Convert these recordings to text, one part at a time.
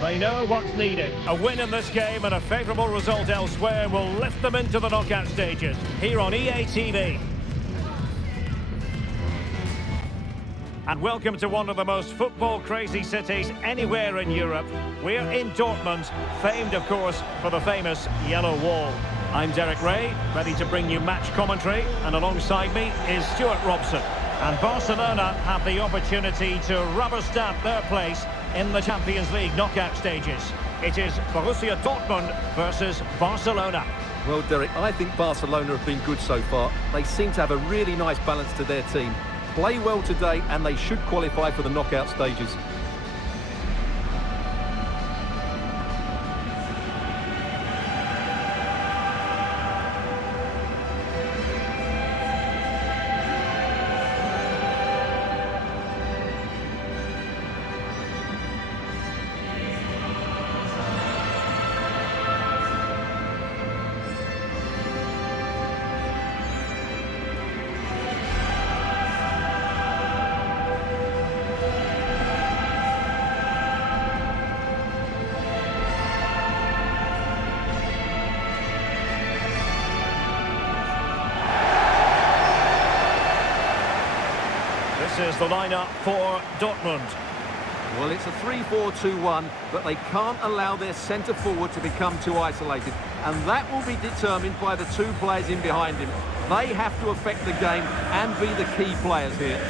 They know what's needed. A win in this game and a favourable result elsewhere will lift them into the knockout stages. Here on EA TV. And welcome to one of the most football-crazy cities anywhere in Europe. We're in Dortmund, famed, of course, for the famous Yellow Wall. I'm Derek Ray, ready to bring you match commentary, and alongside me is Stuart Robson. And Barcelona have the opportunity to rubber stamp their place in the Champions League knockout stages. It is Borussia Dortmund versus Barcelona. Well, Derek, I think Barcelona have been good so far. They seem to have a really nice balance to their team. Play well today and they should qualify for the knockout stages. This is the lineup for Dortmund. Well, it's a 3-4-2-1, but they can't allow their centre forward to become too isolated. And that will be determined by the two players in behind him. They have to affect the game and be the key players here.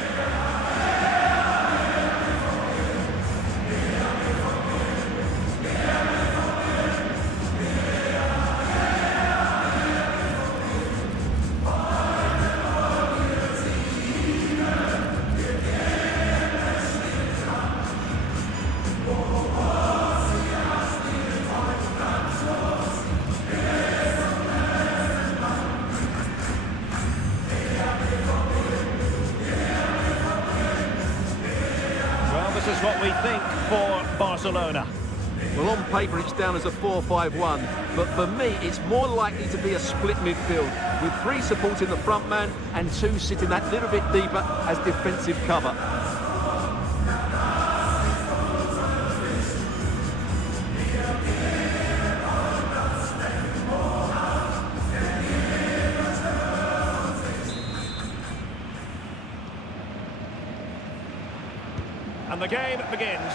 This is what we think for Barcelona. Well, on paper it's down as a 4-5-1, but for me it's more likely to be a split midfield, with three supporting the front man and two sitting that little bit deeper as defensive cover. And the game begins.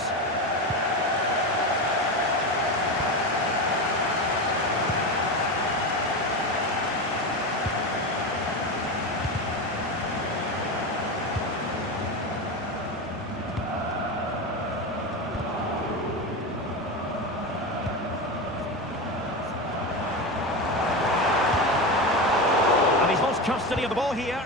And he's lost custody of the ball here.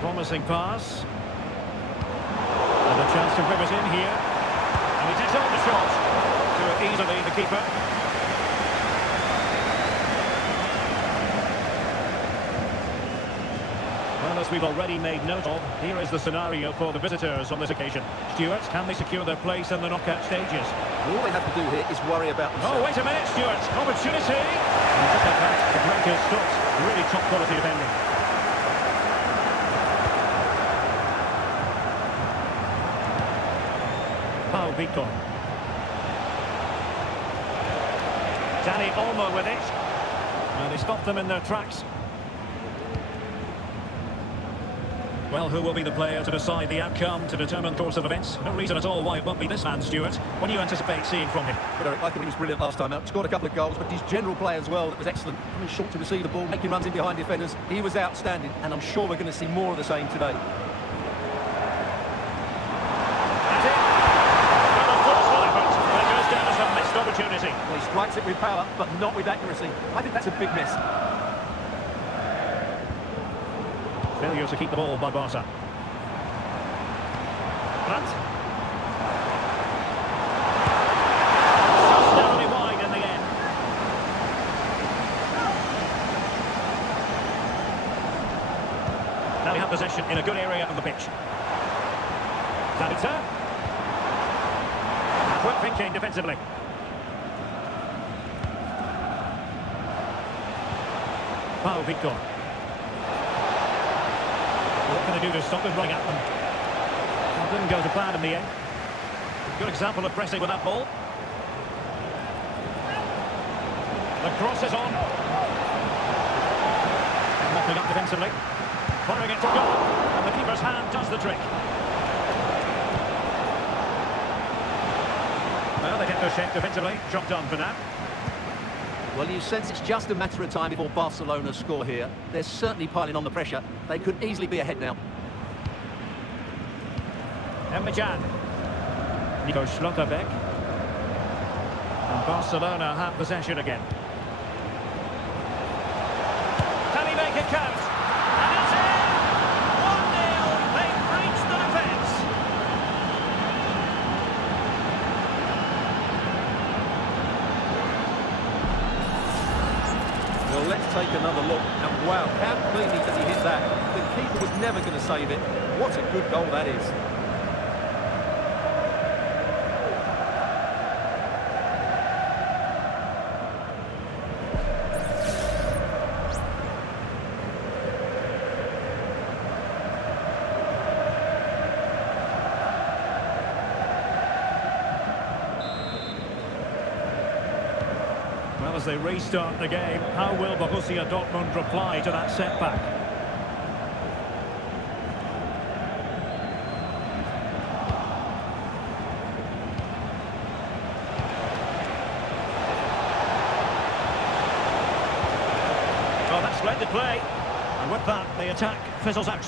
Promising pass. And a chance to whip it in here. And he takes on the shot. To it easily, the keeper. Well, as we've already made note of, here is the scenario for the visitors on this occasion. Stuart, can they secure their place in the knockout stages? All they have to do here is worry about themselves. Oh, wait a minute, Stuart. Opportunity. And just like that, the break is stopped. Really top quality defending. Victor. Danny Olmo with it. And they stopped them in their tracks. Well, who will be the player to decide the outcome, to determine the course of events? No reason at all why it won't be this man, Stuart. What do you anticipate seeing from him? But Eric, I think he was brilliant last time out. Scored a couple of goals, but his general play as well, that was excellent. Coming short to receive the ball, making runs in behind defenders. He was outstanding, and I'm sure we're going to see more of the same today. Opportunity. Well, he strikes it with power, but not with accuracy. I think that's a big miss. Failure to keep the ball by Barca. Brandt. Just narrowly wide in the end. Now we have possession in a good area of the pitch. Sabitzer. Quick thinking defensively. Victor. What can they do to stop him running at them? Well, didn't go to plan in the end. Good example of pressing with that ball. The cross is on. Mopping up defensively. Firing it to goal. And the keeper's hand does the trick. Well, they get their shape defensively. Job done for now. Well, you sense it's just a matter of time before Barcelona score here. They're certainly piling on the pressure. They could easily be ahead now. Emre Nico Schlotterbeck. And Barcelona have possession again. Can he make it count? And it's in! 1-0. They've breached the defence. Well, let's take another look. And wow, how cleanly does he hit that? The keeper was never going to save it. What a good goal that is. Well, as they restart the game, how will Borussia Dortmund reply to that setback? Oh, that's splendid play. And with that, the attack fizzles out.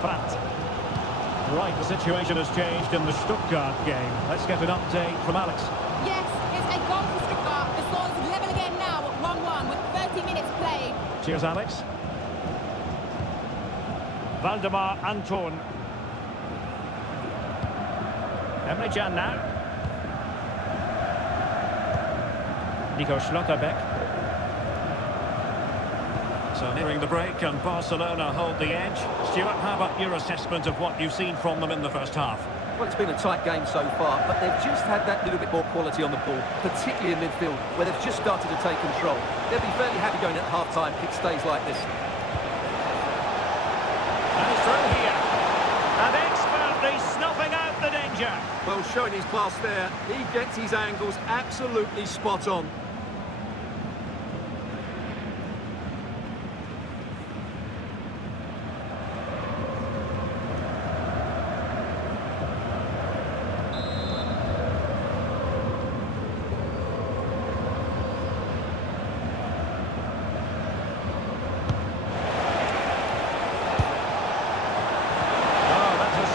Pratt. Right, the situation has changed in the Stuttgart game. Let's get an update from Alex. Yes, it's a goal for Stuttgart. The score's level again now at 1-1 with 30 minutes played. Cheers, Alex. Waldemar Anton. Emre Can now. Nico Schlotterbeck. So nearing the break, and Barcelona hold the edge. Stuart, how about your assessment of what you've seen from them in the first half? Well, it's been a tight game so far, but they've just had that little bit more quality on the ball, particularly in midfield, where they've just started to take control. They'll be fairly happy going at half-time if it stays like this. And he's through here. And expertly snuffing out the danger. Well, showing his class there, he gets his angles absolutely spot on.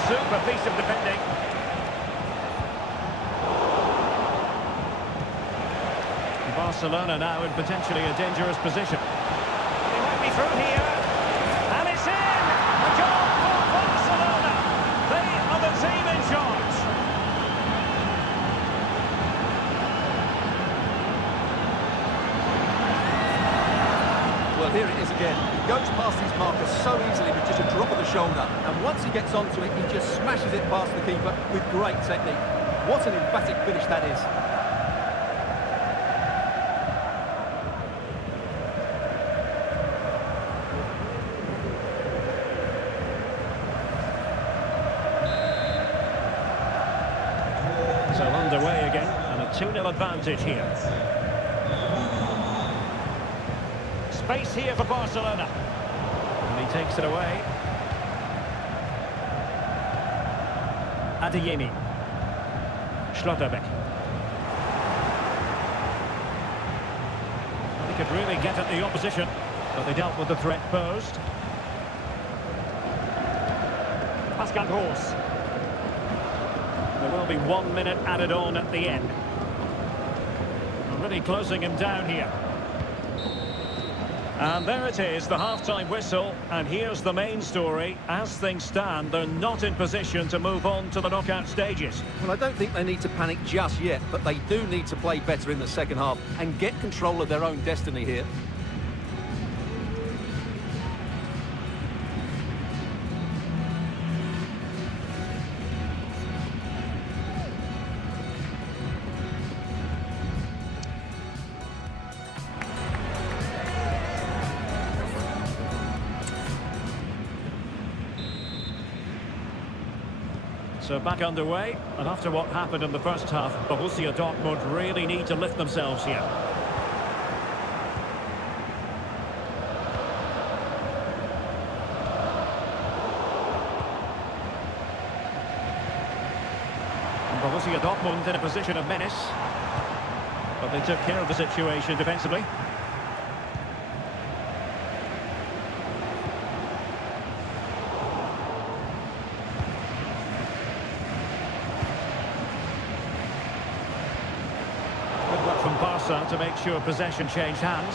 Super piece of defending. Barcelona now in potentially a dangerous position. They might be through here. And it's in! A goal for Barcelona! They are the team in charge. Well, here it is again. He goes past his marker so easily with just a drop of the shoulder. And once he gets onto it, he just smashes it past the keeper with great technique. What an emphatic finish that is. So underway again, and a 2-0 advantage here. Space here for Barcelona. And he takes it away. Adeyemi. Schlotterbeck. He could really get at the opposition, but they dealt with the threat posed. Pascal Gross. There will be 1 minute added on at the end. Really closing him down here. And there it is, the half-time whistle, and here's the main story. As things stand, they're not in position to move on to the knockout stages. Well, I don't think they need to panic just yet, but they do need to play better in the second half and get control of their own destiny here. So back underway, and after what happened in the first half, Borussia Dortmund really need to lift themselves here. And Borussia Dortmund in a position of menace, but they took care of the situation defensively. From Barca to make sure possession changed hands.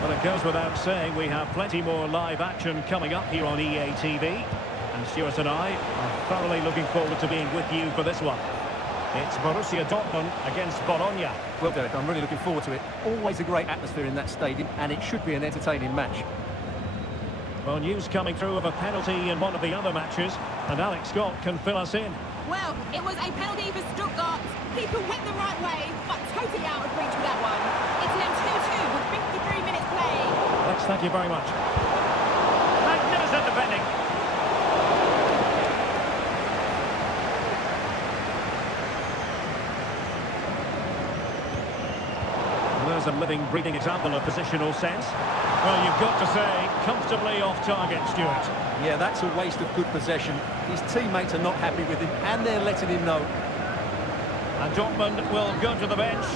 Well, it goes without saying we have plenty more live action coming up here on EA TV. And Stuart and I are thoroughly looking forward to being with you for this one. It's Borussia Dortmund against Bologna. Well, Derek, I'm really looking forward to it. Always a great atmosphere in that stadium, and it should be an entertaining match. Well, news coming through of a penalty in one of the other matches, and Alex Scott can fill us in. Well, it was a penalty for Stuttgart. People went the right way, but totally out of reach with that one. It's now 2-2 with 53 minutes played. Alex, thank you very much. Magnificent defending. There's a living, breathing example of positional sense. Well, you've got to say, comfortably off target, Stuart. Yeah, that's a waste of good possession. His teammates are not happy with him, and they're letting him know. And Dortmund will go to the bench.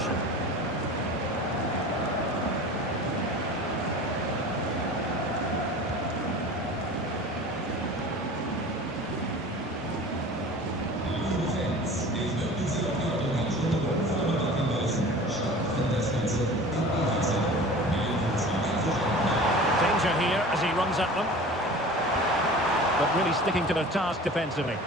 Danger here as he runs at them. But really sticking to the task defensively.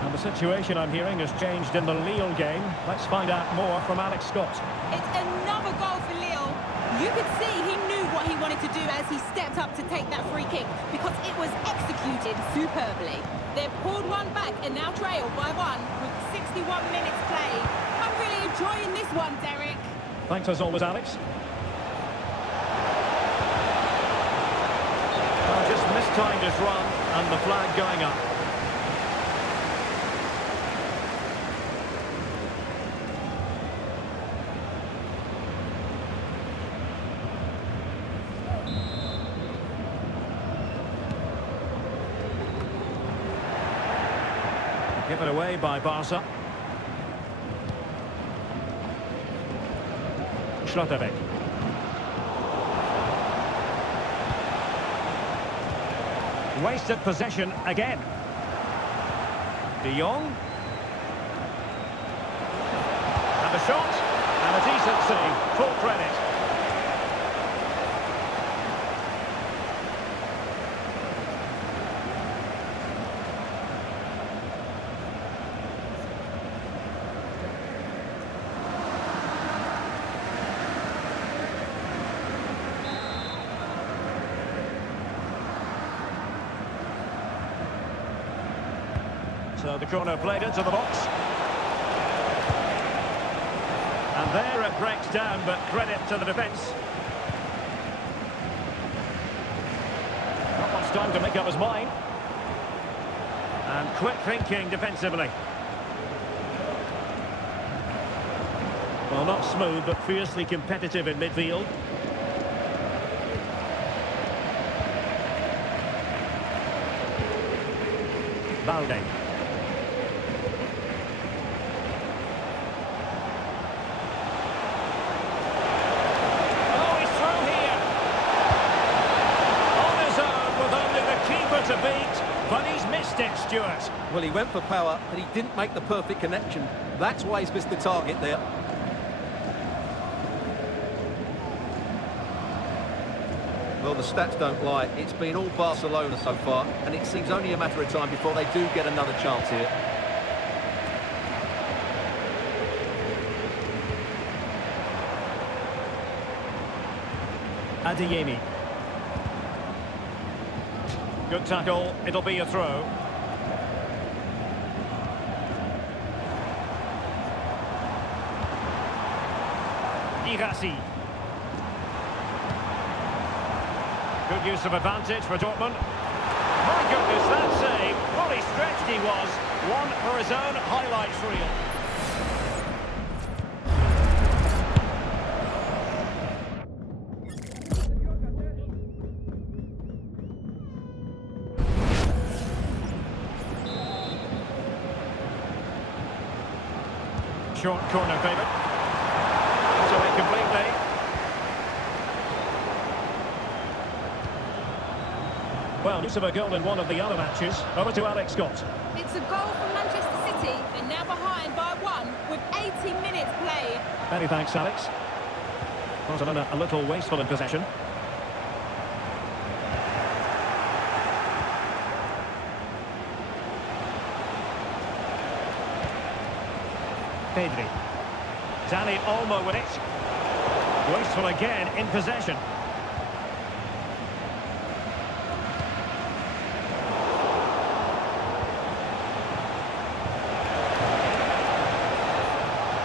And the situation I'm hearing has changed in the Lille game. Let's find out more from Alex Scott. It's another goal for Lille. You could see he knew what he wanted to do as he stepped up to take that free kick because it was executed superbly. They've pulled one back and now trail by one with 61 minutes played. I'm really enjoying this one, Derek. Thanks as always, Alex. Well, just mistimed his run and the flag going up. Given away by Barca. Schlotterbeck. Wasted possession again. De Jong. And the shot. And a decent save. Full credit. So the corner played into the box. And there it breaks down, but credit to the defence. Not much time to make up his mind. And quick thinking defensively. Well, not smooth, but fiercely competitive in midfield. Balde. To beat, but he's missed it, Stuart. Well, he went for power, but he didn't make the perfect connection. That's why he's missed the target there. Well, the stats don't lie. It's been all Barcelona so far, and it seems only a matter of time before they do get another chance here. Adeyemi. Good tackle, it'll be a throw. Girassi. Good use of advantage for Dortmund. My goodness, that save. Fully stretched he was. One for his own highlights reel. Short corner favourite. So completely. Well, use of a goal in one of the other matches. Over to Alex Scott. It's a goal for Manchester City. They're now behind by 1 with 80 minutes played. Many thanks, Alex. Barcelona a little wasteful in possession. Pedri. Dani Olmo with it. Wasteful again in possession.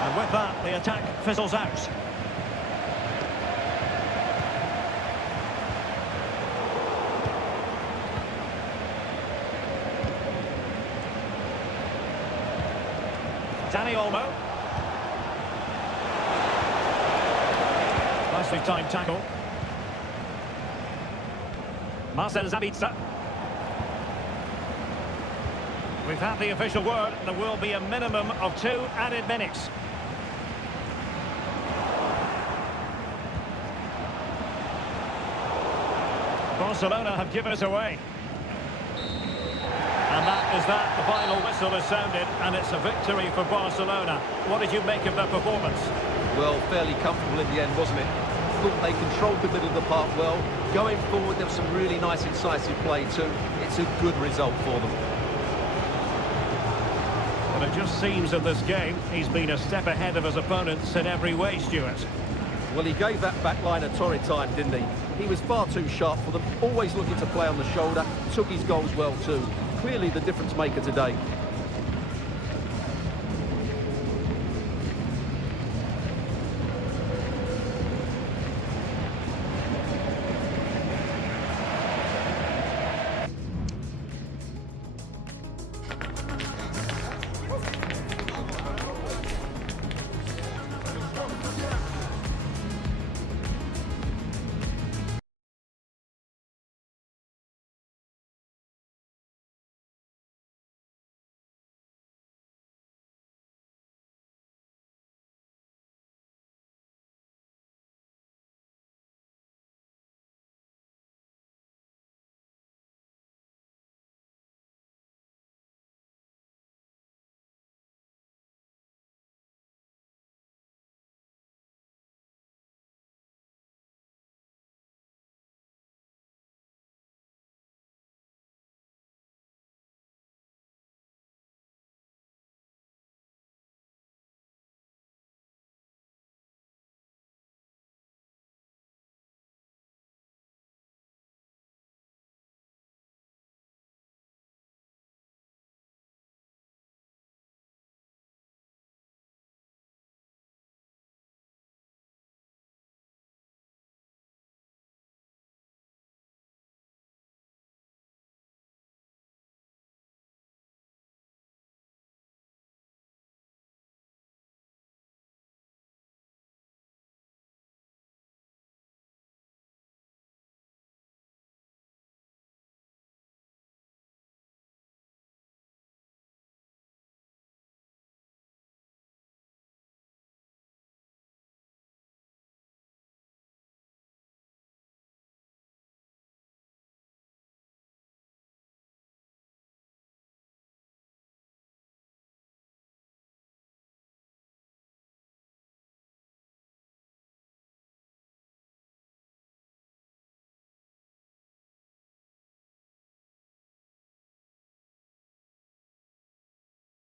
And with that, the attack fizzles out. Dani Olmo. Nicely timed tackle. Marcel Sabitzer. We've had the official word. There will be a minimum of 2 added minutes. Barcelona have given us away. And that is that. The final whistle is sounded, and it's a victory for Barcelona. What did you make of their performance? Well, fairly comfortable in the end, wasn't it? Thought they controlled the middle of the park well. Going forward, there was some really nice, incisive play too. It's a good result for them. Well, it just seems in this game he's been a step ahead of his opponents in every way, Stuart. Well, he gave that back line a torrid time, didn't he? He was far too sharp for them, always looking to play on the shoulder, took his goals well too. Clearly the difference maker today.